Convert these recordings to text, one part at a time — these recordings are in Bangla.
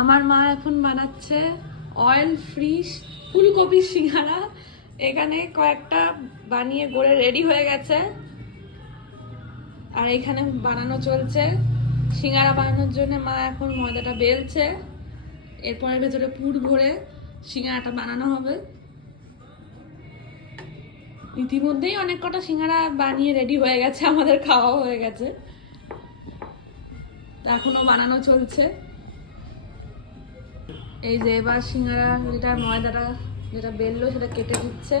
আমার মা এখন বানাচ্ছে অয়েল ফ্রি ফুলকপি সিঙ্গারা। এখানে কয়েকটা বানিয়ে গড়ে রেডি হয়ে গেছে, আর এখানে বানানো চলছে। সিঙ্গারা বানানোর জন্য মা এখন ময়দাটা বেলছে, এরপরে ভেতরে পুর ভরে সিঙ্গারাটা বানানো হবে। ইতিমধ্যেই অনেক কটা সিঙ্গারা বানিয়ে রেডি হয়ে গেছে, আমাদের খাওয়াও হয়ে গেছে, এখনো বানানো চলছে। এই যে এবার সিঙ্গারা যেটা ময়দাটা যেটা বেললো সেটা কেটে দিচ্ছে।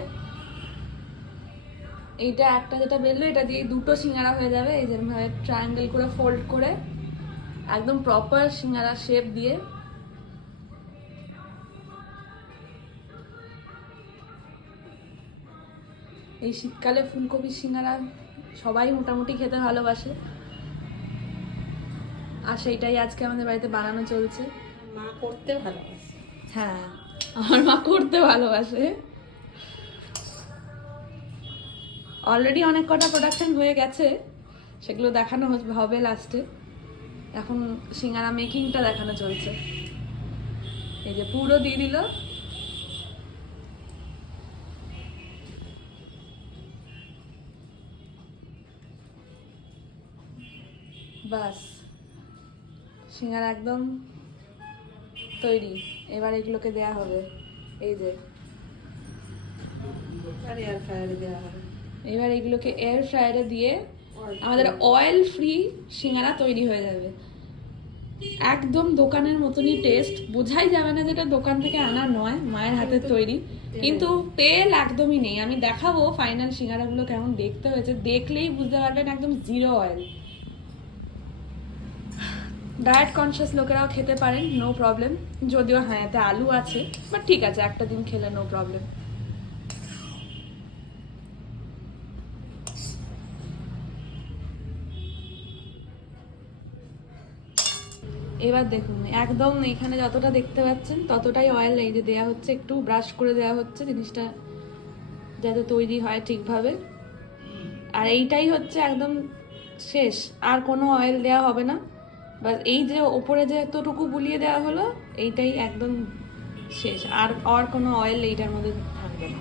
এইটা একটা যেটা বেললো এটা দিয়ে দুটো সিঙ্গারা হয়ে যাবে। এই যে ভাবে ট্রায়াঙ্গেল করে ফোল্ড করে একদম প্রপার সিঙ্গারা শেপ দিয়ে। এই শীতকালে ফুলকপি সিঙ্গারা সবাই মোটামুটি খেতে ভালোবাসে, আর সেইটাই আজকে আমাদের বাড়িতে বানানো চলছে। মা করতে ভালোবাসে। হ্যাঁ, আমার মা করতে ভালোবাসে। অলরেডি অনেক কটা প্রোডাকশন হয়ে গেছে, সেগুলো দেখানো হবে লাস্টে। এখন সিঙ্গারা মেকিংটা দেখানো চলছে। এই যে পুরো দিয়ে দিল, বাস সিঙ্গারা একদম তৈরি। এবার এগুলোকে দেয়া হবে, এই যে এয়ার ফ্রায়ারে দেওয়া হবে। এবার এগুলোকে এয়ার ফ্রায়ারে দিয়ে আমাদের অয়েল ফ্রি সিঙ্গারা তৈরি হয়ে যাবে। একদম দোকানের মতনই টেস্ট, বোঝাই যাবে না যেটা দোকান থেকে আনা নয়, মায়ের হাতের তৈরি। কিন্তু তেল একদমই নেই। আমি দেখাবো ফাইনাল সিঙ্গারাগুলো কেমন দেখতে হয়েছে, দেখলেই বুঝতে পারবেন একদম জিরো অয়েল। ডায়েট কনসিয়াস লোকেরাও খেতে পারেন, নো প্রবলেম। যদিও হ্যাঁ এতে আলু আছে, বাট ঠিক আছে, একটা দিন খেলে নো প্রবলেম। এবার দেখুন একদম এখানে যতটা দেখতে পাচ্ছেন ততটাই অয়েল এই যে দেওয়া হচ্ছে, একটু ব্রাশ করে দেওয়া হচ্ছে জিনিসটা যাতে তৈরি হয় ঠিকভাবে। আর এইটাই হচ্ছে একদম শেষ, আর কোনো অয়েল দেওয়া হবে না। বাস এই যে ওপরে যে এতটুকু বুলিয়ে দেওয়া হলো এইটাই একদম শেষ, আর কোনো অয়েল এইটার মধ্যে থাকবে না।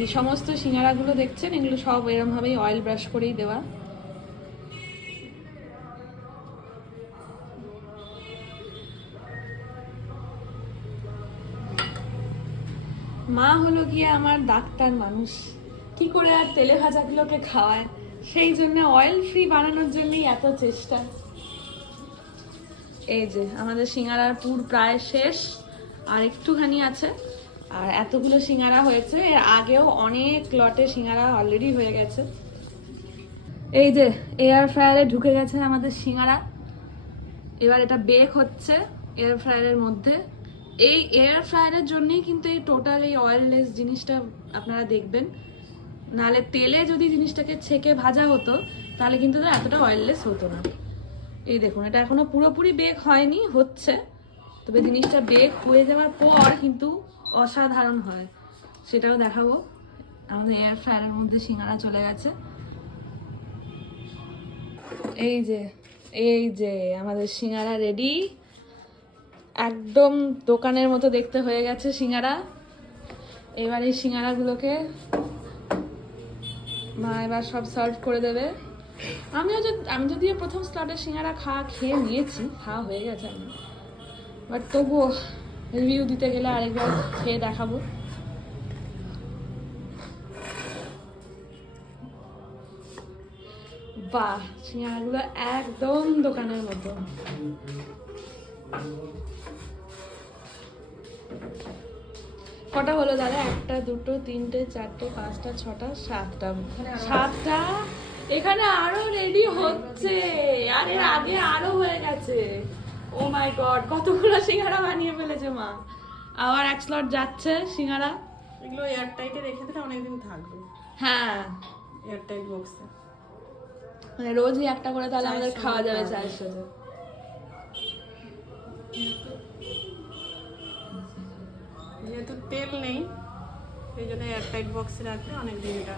এই সমস্ত সিঙ্গারাগুলো দেখছেন এগুলো সব এরমভাবেই অয়েল ব্রাশ করেই দেওয়া। মা হলো গিয়ে আমার ডাক্তার মানুষ, কি করে আর তেলে ভাজাগুলোকে খাওয়ায়, সেই জন্য অয়েল ফ্রি বানানোর জন্যই এত চেষ্টা। এই যে আমাদের সিঙ্গারার পুর প্রায় শেষ, আর একটুখানি আছে। আর এতগুলো সিঙ্গারা হয়েছে, এর আগেও অনেক লটে সিঙ্গারা অলরেডি হয়ে গেছে। এই যে এয়ার ফ্রায়ারে ঢুকে গেছে আমাদের সিঙ্গারা। এবার এটা বেক হচ্ছে এয়ার ফ্রায়ারের মধ্যে। এই এয়ার ফ্রায়ারের জন্যই কিন্তু এই টোটাল এই অয়েললেস জিনিসটা আপনারা দেখবেন। নাহলে তেলে যদি জিনিসটাকে ছেঁকে ভাজা হতো তাহলে কিন্তু এতটা অয়েললেস হতো না। এই দেখুন এটা এখনো পুরোপুরি বেক হয়নি, হচ্ছে। তবে জিনিসটা বেক হয়ে যাওয়ার পর কিন্তু অসাধারণ হয়, সেটাও দেখাবো। আমাদের এয়ার ফ্রায়ারের মধ্যে সিঙ্গারা চলে গেছে। এই যে আমাদের সিঙ্গারা রেডি, একদম দোকানের মতো দেখতে হয়ে গেছে সিঙ্গারা। এবার এই সিঙ্গারাগুলোকে মা এবার সব সার্ভ করে দেবে। আমি যদিও প্রথম স্লটের সিঙ্গারা খেয়ে নিয়েছি, খাওয়া হয়ে গেছে আমি, বাট তবুও রিভিউ দিতে গেলে আরেকবার খেয়ে দেখাবো। বাহ, সিঙ্গারাগুলো একদম দোকানের মতো। কটা হলো দাদা? একটা, দুটো, তিনটে, চারটে, পাঁচটা, ছটা, সাতটা। এখানে আরো রেডি হচ্ছে, আর এর আগে আরো হয়ে গেছে। ও মাই গড, কতগুলো সিঙ্গারা বানিয়ে ফেলেছে মা। আবার এক স্লট যাচ্ছে সিঙ্গারা। এগুলো এয়ার টাইটে রেখে দিলে অনেকদিন থাকবে। হ্যাঁ, এয়ার টাইট বক্সে মানে রোজই একটা করে তাহলে আমাদের খাওয়া যাবে চায়ের সাথে। যেহেতু তেল নেই সেই জন্য এয়ার টাইট বক্সে রাখলে অনেকদিন এটা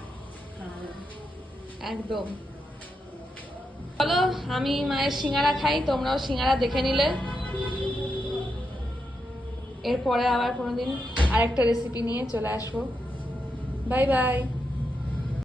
একদম। চলো আমি মায়ের সিঙ্গারা খাই, তোমরাও সিঙ্গারা দেখে নিলে। এরপরে আবার কোনোদিন আরেকটা রেসিপি নিয়ে চলে আসবো। Bye bye.